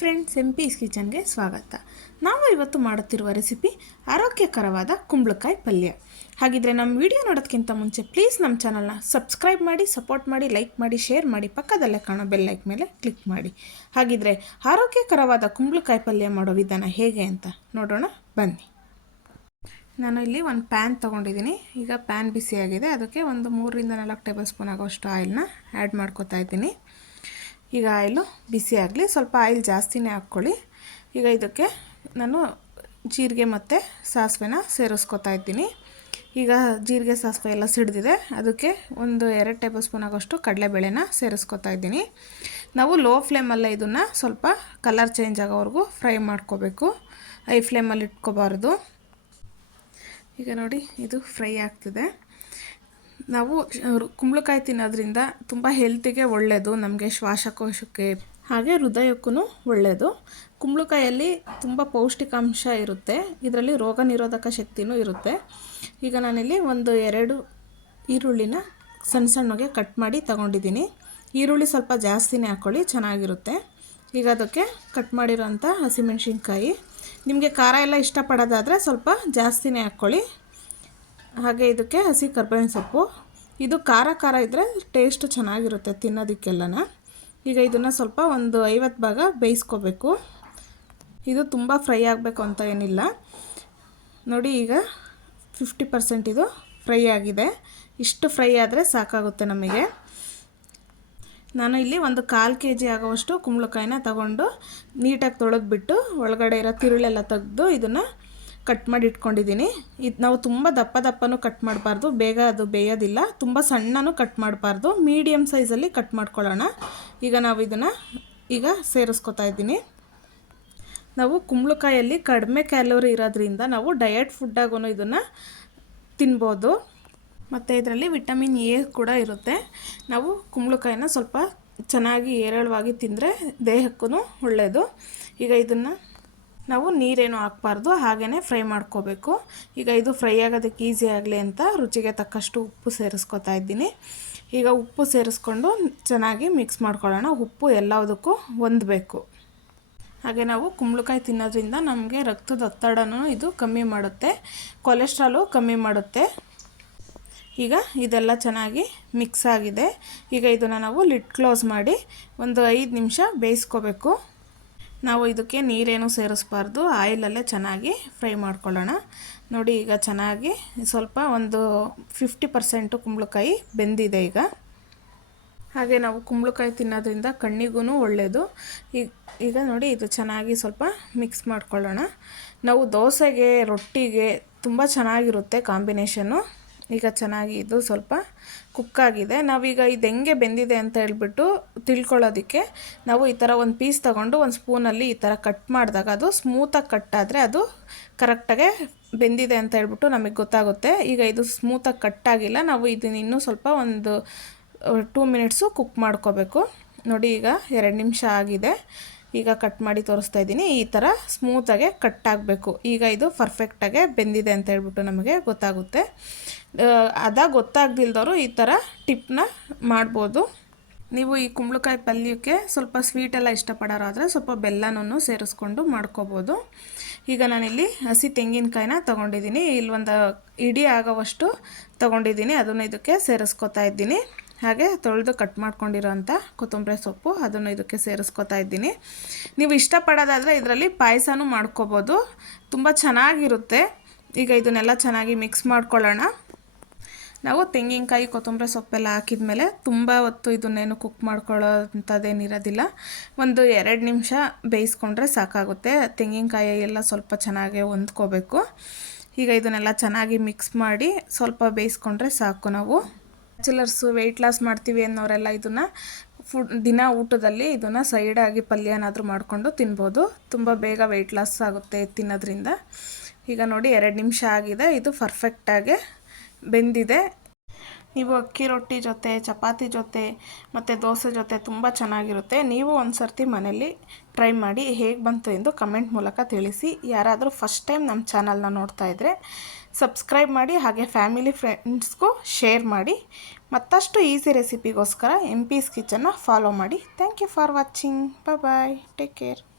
Friends, M piece ಕಿಚನ್ಗೆ ಸ್ವಾಗತ. ನಾವು ಇವತ್ತು ಮಾಡುತ್ತಿರುವ ರೆಸಿಪಿ ಆರೋಗ್ಯಕರವಾದ ಕುಂಬಳಕಾಯಿ ಪಲ್ಯ. ಹಾಗಿದ್ರೆ ನಮ್ಮ ವಿಡಿಯೋ ನೋಡೋದಕ್ಕಿಂತ ಮುಂಚೆ ಪ್ಲೀಸ್ ನಮ್ಮ ಚಾನಲ್ನ ಸಬ್ಸ್ಕ್ರೈಬ್ ಮಾಡಿ, ಸಪೋರ್ಟ್ ಮಾಡಿ, ಲೈಕ್ ಮಾಡಿ, ಶೇರ್ ಮಾಡಿ, ಪಕ್ಕದಲ್ಲೇ ಕಾಣೋ ಬೆಲ್ ಲೈಕ್ ಮೇಲೆ ಕ್ಲಿಕ್ ಮಾಡಿ. ಹಾಗಿದ್ರೆ ಆರೋಗ್ಯಕರವಾದ ಕುಂಬಳಕಾಯಿ ಪಲ್ಯ ಮಾಡೋ ವಿಧಾನ ಹೇಗೆ ಅಂತ ನೋಡೋಣ, ಬನ್ನಿ. ನಾನು ಇಲ್ಲಿ ಒಂದು ಪ್ಯಾನ್ ತೊಗೊಂಡಿದ್ದೀನಿ. ಈಗ ಪ್ಯಾನ್ ಬಿಸಿಯಾಗಿದೆ. ಅದಕ್ಕೆ ಒಂದು ಮೂರರಿಂದ ನಾಲ್ಕು ಟೇಬಲ್ ಸ್ಪೂನ್ ಆಗೋಷ್ಟು ಆಯಿಲ್ನ ಆ್ಯಡ್ ಮಾಡ್ಕೋತಾ ಇದ್ದೀನಿ. ಈಗ ಆಯಿಲು ಬಿಸಿ ಆಗಲಿ, ಸ್ವಲ್ಪ ಆಯಿಲ್ ಜಾಸ್ತಿನೇ ಹಾಕ್ಕೊಳ್ಳಿ. ಈಗ ಇದಕ್ಕೆ ನಾನು ಜೀರಿಗೆ ಮತ್ತು ಸಾಸಿವೆನ ಸೇರಿಸ್ಕೊತಾ ಇದ್ದೀನಿ. ಈಗ ಜೀರಿಗೆ ಸಾಸಿವೆ ಎಲ್ಲ ಸಿಡ್ದಿದೆ. ಅದಕ್ಕೆ ಒಂದು ಎರಡು ಟೇಬಲ್ ಸ್ಪೂನ್ ಆಗೋಷ್ಟು ಕಡಲೆಬೇಳೆನ ಸೇರಿಸ್ಕೊತಾ ಇದ್ದೀನಿ. ನಾವು ಲೋ ಫ್ಲೇಮಲ್ಲೇ ಇದನ್ನು ಸ್ವಲ್ಪ ಕಲರ್ ಚೇಂಜ್ ಆಗೋವರೆಗೂ ಫ್ರೈ ಮಾಡ್ಕೋಬೇಕು. ಐ ಫ್ಲೇಮಲ್ಲಿ ಇಟ್ಕೋಬಾರ್ದು. ಈಗ ನೋಡಿ, ಇದು ಫ್ರೈ ಆಗ್ತಿದೆ. ನಾವು ಕುಂಬಳಕಾಯಿ ತಿನ್ನೋದ್ರಿಂದ ತುಂಬ ಹೆಲ್ತಿಗೆ ಒಳ್ಳೆಯದು ನಮಗೆ ಶ್ವಾಸಕೋಶಕ್ಕೆ, ಹಾಗೆ ಹೃದಯಕ್ಕೂ ಒಳ್ಳೆಯದು ಕುಂಬಳಕಾಯಲ್ಲಿ ತುಂಬ ಪೌಷ್ಟಿಕಾಂಶ ಇರುತ್ತೆ, ಇದರಲ್ಲಿ ರೋಗ ನಿರೋಧಕ ಶಕ್ತಿನೂ ಇರುತ್ತೆ. ಈಗ ನಾನಿಲ್ಲಿ ಒಂದು ಎರಡು ಈರುಳ್ಳಿನ ಸಣ್ಣ ಸಣ್ಣಗೆ ಕಟ್ ಮಾಡಿ ತಗೊಂಡಿದ್ದೀನಿ. ಈರುಳ್ಳಿ ಸ್ವಲ್ಪ ಜಾಸ್ತಿನೇ ಹಾಕ್ಕೊಳ್ಳಿ ಚೆನ್ನಾಗಿರುತ್ತೆ. ಈಗ ಅದಕ್ಕೆ ಕಟ್ ಮಾಡಿರೋಂಥ ಹಸಿಮೆಣ್ಸಿನ್ಕಾಯಿ. ನಿಮಗೆ ಖಾರ ಎಲ್ಲ ಇಷ್ಟಪಡೋದಾದರೆ ಸ್ವಲ್ಪ ಜಾಸ್ತಿನೇ ಹಾಕ್ಕೊಳ್ಳಿ ಹಾಗೆ ಇದಕ್ಕೆ ಹಸಿ ಕರ್ಬೇವಿನ ಸೊಪ್ಪು. ಇದು ಖಾರ ಖಾರ ಇದ್ದರೆ ಟೇಸ್ಟ್ ಚೆನ್ನಾಗಿರುತ್ತೆ ತಿನ್ನೋದಕ್ಕೆಲ್ಲನ. ಈಗ ಇದನ್ನು ಸ್ವಲ್ಪ ಒಂದು ಐವತ್ತು ಭಾಗ ಬೇಯಿಸ್ಕೋಬೇಕು. ಇದು ತುಂಬ ಫ್ರೈ ಆಗಬೇಕು ಅಂತ ಏನಿಲ್ಲ. ನೋಡಿ ಈಗ ಫಿಫ್ಟಿ ಪರ್ಸೆಂಟ್ ಇದು ಫ್ರೈ ಆಗಿದೆ. ಇಷ್ಟು ಫ್ರೈ ಆದರೆ ಸಾಕಾಗುತ್ತೆ ನಮಗೆ. ನಾನು ಇಲ್ಲಿ ಒಂದು ಕಾಲು ಕೆ ಜಿ ಆಗೋವಷ್ಟು ಕುಂಬಳಕಾಯಿನ ತಗೊಂಡು ನೀಟಾಗಿ ತೊಳೆದ್ಬಿಟ್ಟು ಒಳಗಡೆ ಇರೋ ತಿರುಳೆಲ್ಲ ತೆಗೆದು ಇದನ್ನು ಕಟ್ ಮಾಡಿ ಇಟ್ಕೊಂಡಿದ್ದೀನಿ. ಇದು ನಾವು ತುಂಬ ದಪ್ಪ ದಪ್ಪನೂ ಕಟ್ ಮಾಡಬಾರ್ದು. ಬೇಗ ಅದು ಬೇಯೋದಿಲ್ಲ. ತುಂಬ ಸಣ್ಣನೂ ಕಟ್ ಮಾಡಬಾರ್ದು. ಮೀಡಿಯಮ್ ಸೈಜಲ್ಲಿ ಕಟ್ ಮಾಡ್ಕೊಳ್ಳೋಣ. ಈಗ ನಾವು ಇದನ್ನು ಈಗ ಸೇರಿಸ್ಕೊತಾ ಇದ್ದೀನಿ. ನಾವು ಕುಂಬಳಕಾಯಲ್ಲಿ ಕಡಿಮೆ ಕ್ಯಾಲೋರಿ ಇರೋದ್ರಿಂದ ನಾವು ಡಯಟ್ ಫುಡ್ಡಾಗೂ ಇದನ್ನು ತಿನ್ಬೋದು. ಮತ್ತು ಇದರಲ್ಲಿ ವಿಟಮಿನ್ ಎ ಕೂಡ ಇರುತ್ತೆ. ನಾವು ಕುಂಬಳಕಾಯಿನ ಸ್ವಲ್ಪ ಚೆನ್ನಾಗಿ ಏರಳವಾಗಿ ತಿಂದರೆ ದೇಹಕ್ಕೂ ಒಳ್ಳೆಯದು ಈಗ ಇದನ್ನು ನಾವು ನೀರೇನು ಹಾಕ್ಬಾರ್ದು ಹಾಗೇ ಫ್ರೈ ಮಾಡ್ಕೋಬೇಕು. ಈಗ ಇದು ಫ್ರೈ ಆಗೋದಕ್ಕೆ ಈಸಿ ಆಗಲಿ ಅಂತ ರುಚಿಗೆ ತಕ್ಕಷ್ಟು ಉಪ್ಪು ಸೇರಿಸ್ಕೊತಾ ಇದ್ದೀನಿ. ಈಗ ಉಪ್ಪು ಸೇರಿಸ್ಕೊಂಡು ಚೆನ್ನಾಗಿ ಮಿಕ್ಸ್ ಮಾಡ್ಕೊಳ್ಳೋಣ. ಉಪ್ಪು ಎಲ್ಲದಕ್ಕೂ ಹೊಂದಬೇಕು. ಹಾಗೆ ನಾವು ಕುಂಬಳಕಾಯಿ ತಿನ್ನೋದ್ರಿಂದ ನಮಗೆ ರಕ್ತದ ಒತ್ತಡನೂ ಇದು ಕಮ್ಮಿ ಮಾಡುತ್ತೆ, ಕೊಲೆಸ್ಟ್ರಾಲು ಕಮ್ಮಿ ಮಾಡುತ್ತೆ. ಈಗ ಇದೆಲ್ಲ ಚೆನ್ನಾಗಿ ಮಿಕ್ಸ್ ಆಗಿದೆ. ಈಗ ಇದನ್ನು ನಾವು ಲಿಡ್ ಕ್ಲೋಸ್ ಮಾಡಿ ಒಂದು ಐದು ನಿಮಿಷ ಬೇಯಿಸ್ಕೋಬೇಕು. ನಾವು ಇದಕ್ಕೆ ನೀರೇನು ಸೇರಿಸ್ಬಾರ್ದು, ಆಯಿಲಲ್ಲೇ ಚೆನ್ನಾಗಿ ಫ್ರೈ ಮಾಡ್ಕೊಳ್ಳೋಣ. ನೋಡಿ, ಈಗ ಚೆನ್ನಾಗಿ ಸ್ವಲ್ಪ ಒಂದು ಫಿಫ್ಟಿ ಪರ್ಸೆಂಟು ಕುಂಬಳಕಾಯಿ ಬೆಂದಿದೆ ಈಗ. ಹಾಗೆ ನಾವು ಕುಂಬಳಕಾಯಿ ತಿನ್ನೋದ್ರಿಂದ ಕಣ್ಣಿಗೂ ಒಳ್ಳೆಯದು ಈಗ ಈಗ ನೋಡಿ, ಇದು ಚೆನ್ನಾಗಿ ಸ್ವಲ್ಪ ಮಿಕ್ಸ್ ಮಾಡ್ಕೊಳ್ಳೋಣ. ನಾವು ದೋಸೆಗೆ, ರೊಟ್ಟಿಗೆ ತುಂಬ ಚೆನ್ನಾಗಿರುತ್ತೆ ಕಾಂಬಿನೇಷನ್ನು. ಈಗ ಚೆನ್ನಾಗಿ ಇದು ಸ್ವಲ್ಪ ಕುಕ್ಕಾಗಿದೆ ನಾವೀಗ ಇದು ಹೆಂಗೆ ಬೆಂದಿದೆ ಅಂತ ಹೇಳ್ಬಿಟ್ಟು ತಿಳ್ಕೊಳ್ಳೋದಕ್ಕೆ ನಾವು ಈ ಥರ ಒಂದು ಪೀಸ್ ತಗೊಂಡು ಒಂದು ಸ್ಪೂನಲ್ಲಿ ಈ ಥರ ಕಟ್ ಮಾಡಿದಾಗ ಅದು ಸ್ಮೂತಾಗಿ ಕಟ್ ಆದರೆ ಅದು ಕರೆಕ್ಟಾಗೆ ಬೆಂದಿದೆ ಅಂತ ಹೇಳ್ಬಿಟ್ಟು ನಮಗೆ ಗೊತ್ತಾಗುತ್ತೆ. ಈಗ ಇದು ಸ್ಮೂತಾಗಿ ಕಟ್ಟಾಗಿಲ್ಲ ನಾವು ಇದನ್ನ ಇನ್ನೂ ಸ್ವಲ್ಪ ಒಂದು ಟೂ ಮಿನಿಟ್ಸು ಕುಕ್ ಮಾಡ್ಕೋಬೇಕು. ನೋಡಿ ಈಗ ಎರಡು ನಿಮಿಷ ಆಗಿದೆ. ಈಗ ಕಟ್ ಮಾಡಿ ತೋರಿಸ್ತಾ ಇದ್ದೀನಿ. ಈ ಥರ ಸ್ಮೂತಾಗೆ ಕಟ್ ಆಗಬೇಕು. ಈಗ ಇದು ಪರ್ಫೆಕ್ಟಾಗೆ ಬೆಂದಿದೆ ಅಂತ ಹೇಳ್ಬಿಟ್ಟು ನಮಗೆ ಗೊತ್ತಾಗುತ್ತೆ. ಅದ ಗೊತ್ತಾಗ್ದಿಲ್ದವರು ಈ ಥರ ಟಿಪ್ನ ಮಾಡ್ಬೋದು. ನೀವು ಈ ಕುಂಬಳಕಾಯಿ ಪಲ್ಯಕ್ಕೆ ಸ್ವಲ್ಪ ಸ್ವೀಟೆಲ್ಲ ಇಷ್ಟಪಡೋರಾದರೆ ಸ್ವಲ್ಪ ಬೆಲ್ಲನೂ ಸೇರಿಸ್ಕೊಂಡು ಮಾಡ್ಕೋಬೋದು. ಈಗ ನಾನಿಲ್ಲಿ ಹಸಿ ತೆಂಗಿನಕಾಯಿನ ತೊಗೊಂಡಿದ್ದೀನಿ. ಇಲ್ಲಿ ಒಂದು ಇಡೀ ಆಗೋವಷ್ಟು ತೊಗೊಂಡಿದ್ದೀನಿ. ಅದನ್ನು ಇದಕ್ಕೆ ಸೇರಿಸ್ಕೊತಾ ಇದ್ದೀನಿ. ಹಾಗೆ ತೊಳೆದು ಕಟ್ ಮಾಡ್ಕೊಂಡಿರೋಂಥ ಕೊತ್ತಂಬರಿ ಸೊಪ್ಪು ಅದನ್ನು ಇದಕ್ಕೆ ಸೇರಿಸ್ಕೊತಾ ಇದ್ದೀನಿ. ನೀವು ಇಷ್ಟಪಡೋದಾದರೆ ಇದರಲ್ಲಿ ಪಾಯಸನೂ ಮಾಡ್ಕೋಬೋದು. ತುಂಬ ಚೆನ್ನಾಗಿರುತ್ತೆ. ಈಗ ಇದನ್ನೆಲ್ಲ ಚೆನ್ನಾಗಿ ಮಿಕ್ಸ್ ಮಾಡ್ಕೊಳ್ಳೋಣ. ನಾವು ತೆಂಗಿನಕಾಯಿ, ಕೊತ್ತಂಬರಿ ಸೊಪ್ಪೆಲ್ಲ ಹಾಕಿದ ಮೇಲೆ ತುಂಬ ಹೊತ್ತು ಇದನ್ನೇನು ಕುಕ್ ಮಾಡ್ಕೊಳ್ಳೋ ಅಂಥದ್ದೇನಿರೋದಿಲ್ಲ ಒಂದು ಎರಡು ನಿಮಿಷ ಬೇಯಿಸ್ಕೊಂಡ್ರೆ ಸಾಕಾಗುತ್ತೆ. ತೆಂಗಿನಕಾಯಿ ಎಲ್ಲ ಸ್ವಲ್ಪ ಚೆನ್ನಾಗಿ ಹೊಂದ್ಕೋಬೇಕು. ಈಗ ಇದನ್ನೆಲ್ಲ ಚೆನ್ನಾಗಿ ಮಿಕ್ಸ್ ಮಾಡಿ ಸ್ವಲ್ಪ ಬೇಯಿಸ್ಕೊಂಡ್ರೆ ಸಾಕು ನಾವು. ಬ್ಯಾಚುಲರ್ಸು ವೆಯ್ಟ್ ಲಾಸ್ ಮಾಡ್ತೀವಿ ಅನ್ನೋರೆಲ್ಲ ಇದನ್ನು ಫುಡ್, ದಿನ ಊಟದಲ್ಲಿ ಇದನ್ನು ಸೈಡಾಗಿ ಪಲ್ಯ ಏನಾದರೂ ಮಾಡಿಕೊಂಡು ತಿನ್ಬೋದು. ತುಂಬ ಬೇಗ ವೆಯ್ಟ್ ಲಾಸ್ ಆಗುತ್ತೆ ತಿನ್ನೋದ್ರಿಂದ. ಈಗ ನೋಡಿ ಎರಡು ನಿಮಿಷ ಆಗಿದೆ. ಇದು ಪರ್ಫೆಕ್ಟಾಗಿ ಬೆಂದಿದೆ. ನೀವು ಅಕ್ಕಿ ರೊಟ್ಟಿ ಜೊತೆ, ಚಪಾತಿ ಜೊತೆ ಮತ್ತು ದೋಸೆ ಜೊತೆ ತುಂಬ ಚೆನ್ನಾಗಿರುತ್ತೆ. ನೀವು ಒಂದು ಸರ್ತಿ ಮನೇಲಿ ಟ್ರೈ ಮಾಡಿ ಹೇಗೆ ಬಂತು ಎಂದು ಕಮೆಂಟ್ ಮೂಲಕ ತಿಳಿಸಿ. ಯಾರಾದರೂ ಫಸ್ಟ್ ಟೈಮ್ ನಮ್ಮ ಚಾನಲ್ನ ನೋಡ್ತಾ ಇದ್ದರೆ ಸಬ್ಸ್ಕ್ರೈಬ್ ಮಾಡಿ ಹಾಗೆ ಫ್ಯಾಮಿಲಿ ಫ್ರೆಂಡ್ಸ್ಗೂ ಶೇರ್ ಮಾಡಿ. ಮತ್ತಷ್ಟು ಈಸಿ ರೆಸಿಪಿಗೋಸ್ಕರ ಎಂ ಪೀಸ್ ಕಿಚನ್ನ ಫಾಲೋ ಮಾಡಿ. Thank you for watching. Bye take care.